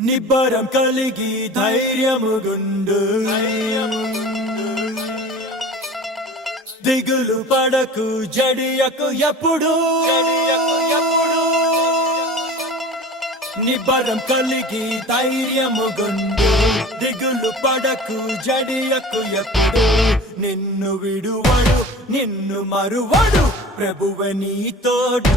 నిబ్బరం కలిగి ధైర్యముగుండు దిగులు పడకు జడియకు ఎప్పుడు నిబ్బరం కలిగి ధైర్యముగుండు దిగులు పడకు జడియకు ఎప్పుడు నిన్ను విడువడు నిన్ను మరువడు ప్రభువే నీ తోడు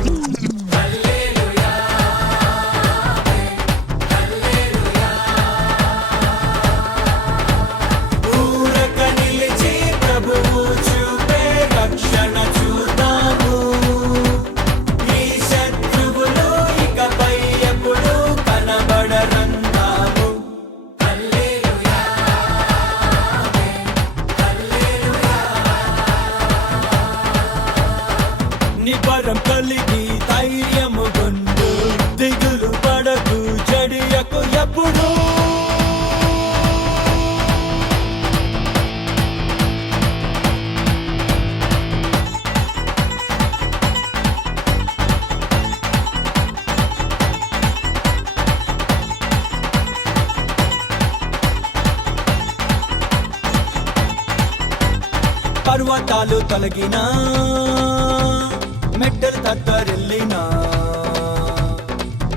నిబ్బరం కలిగి ధైర్యముగుండు దిగులు పడకు జడియకు ఎప్పుడు పర్వతాలు తొలగినా మెట్టలు తత్తరిల్లినా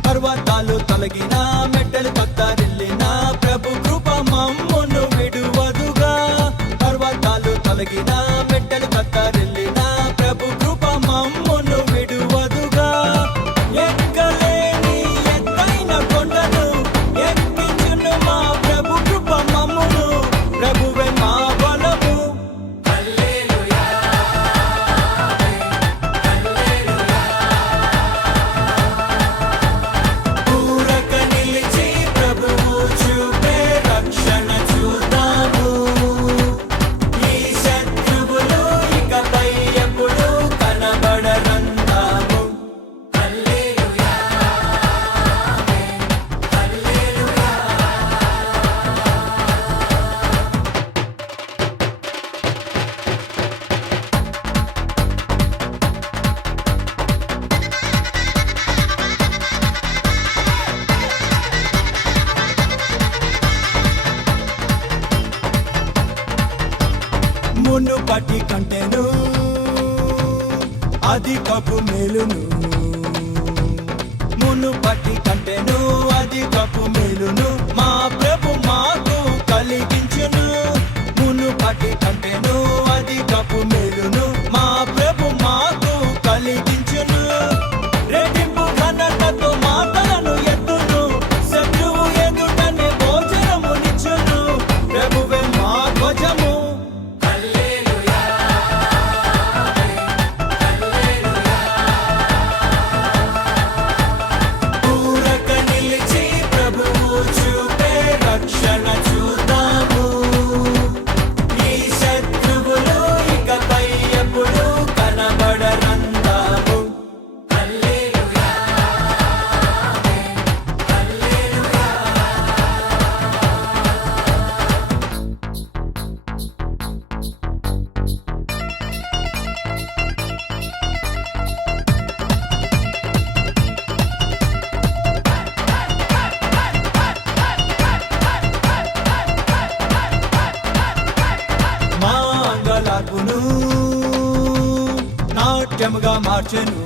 పర్వతాలు తొలగినా మెట్టలు తత్తరిల్లినా ప్రభు కృప మమ్మును విడువదుగా పర్వతాలు తొలగినా మెట్టలు తత్తరిల్లినా ప్రభు కృప మమ్మును విడువదుగా ఎక్కలేని ఎత్తైన కొండను ఎక్కించును మా ప్రభు కృప మమ్మును ప్రభువే మా బలము మునుపటి కంటెను అధికపు మేలును మునుపటి కంటెను అధికపు మేలును మా ప్రభు మాకు కలిగించును మునుపటి కంటెను అధికపు మేలును మా ప్రభు మాకు కలిగించును రెట్టింపు ఘనతతో మాటలను ఎత్తును శత్రువు ఎదుటనే భోజనమునిచ్చును ప్రభువే మా ధ్వజము మార్పును నాట్యముగా మార్చెను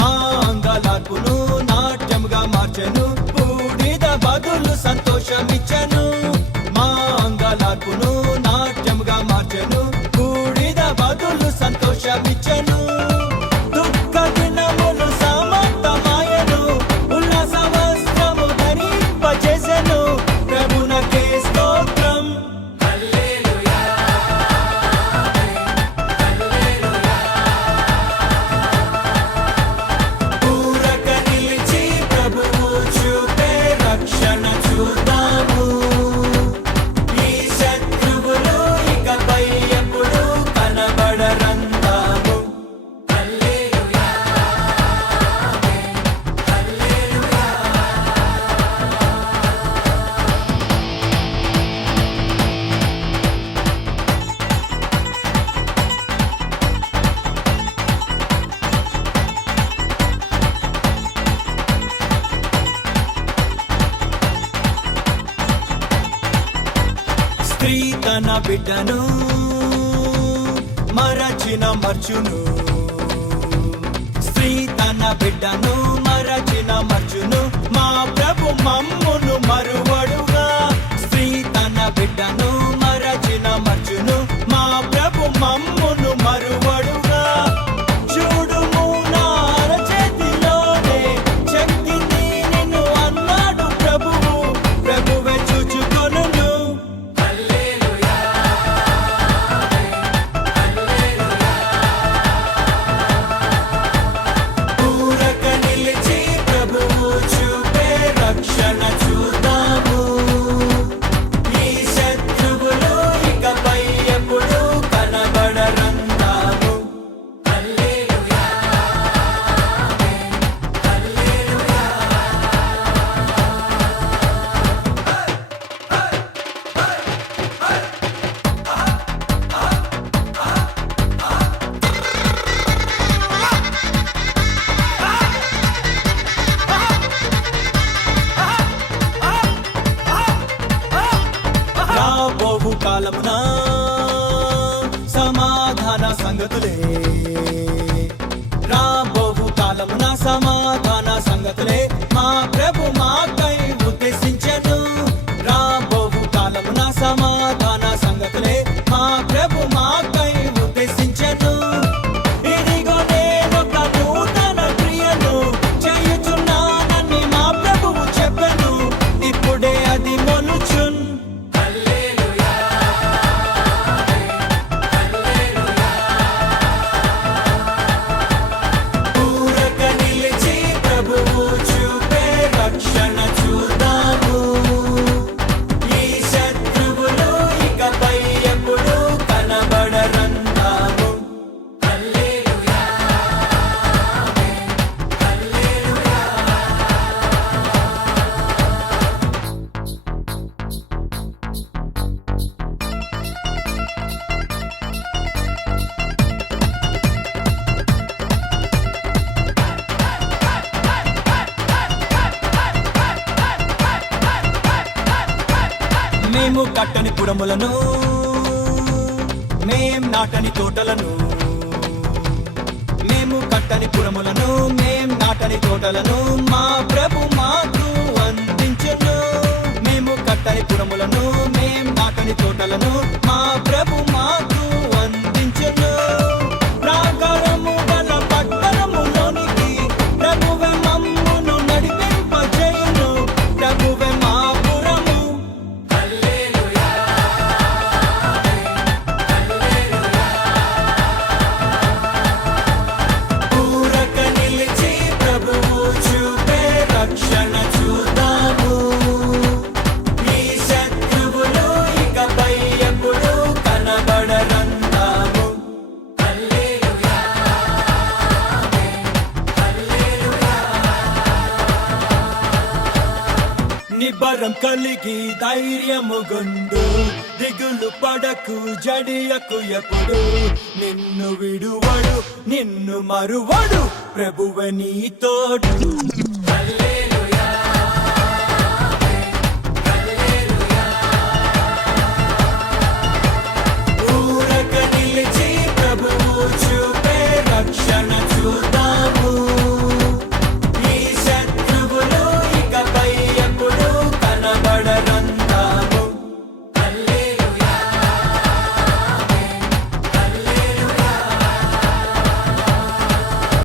మా అంగలార్పును నాట్యముగా మార్చెను బూడిద బదులు సంతోషమిచ్చెను మా అంగలార్పును నాట్యముగా మార్చెను బూడిద బదులు సంతోషమిచ్చెను దుఃఖ దినములు సమాప్తమాయెను ఉల్లాస వస్త్రము ధరింపజేసెను ప్రభునకే స్తోత్రం రక్షణ చూద్దాము స్త్రీ తన బిడ్డను మరచిన మర్చును, స్త్రీ తన బిడ్డను మరచిన మర్చును, మా ప్రభు మమ్మును మరువడుగా. స్త్రీ తన బిడ్డను మరచిన మర్చును, మా ప్రభు మమ్మును మరువడుగా. చూడుము నా అరచేతిలోనే చెక్కింది నిన్ను అన్నాడు ప్రభువు, ప్రభువే చూచుకొనును. ఊరక నిలిచి ప్రభువు చూపే రక్షణ చూద్దాము. ఈ శత్రువులు ఇకపై ఎప్పుడు కనబడరందాము. రాబోవు కాలమున సమాధాన సంగతులే, రాబోవు కాలమున సమాధాన సంగతులే మా ప్రభు మాకై ఉద్దేశించెను. రాబోవు కాలమున సమాధాన సంగతులే మా ప్రభు మాకై ఉద్దేశించెను. ఇదిగో నేనొక నూతన క్రియను చేయుచున్నానని మా ప్రభువు చెప్పెను, ఇప్పుడే అది మొలుచున్. ఊరక నిలిచి ప్రభువు చూపే రక్షణ చూద్దాము. ఈ శత్రువులు ఇకపై ఎప్పుడు కనబడరందాము. మేము కట్టని పురములను, మేం నాటని తోటలను, మేము కట్టని పురములను, మేం నాటని తోటలను మా ప్రభు మాకు అందించెను. మేము కట్టని పురములను, మేం నాటని తోటలను మా ప్రభు మాకు అందించెను. ప్రాకారము గల పట్టణములోనికి ప్రభువే మమ్మును నడిపింపజేయును, ప్రభువే మా పురము. ఊరక నిలిచి ప్రభువు చూపే రక్షణ చూద్దాము. ఈ శత్రువులు ఇకపై ఎప్పుడు కనబడరందాము. నిబ్బరం కలిగి ధైర్యము గుండు, దిగులు పడకు జడియకు ఎప్పుడు. నిన్ను విడువడు నిన్ను మరువడు ప్రభువే నీ తోడు.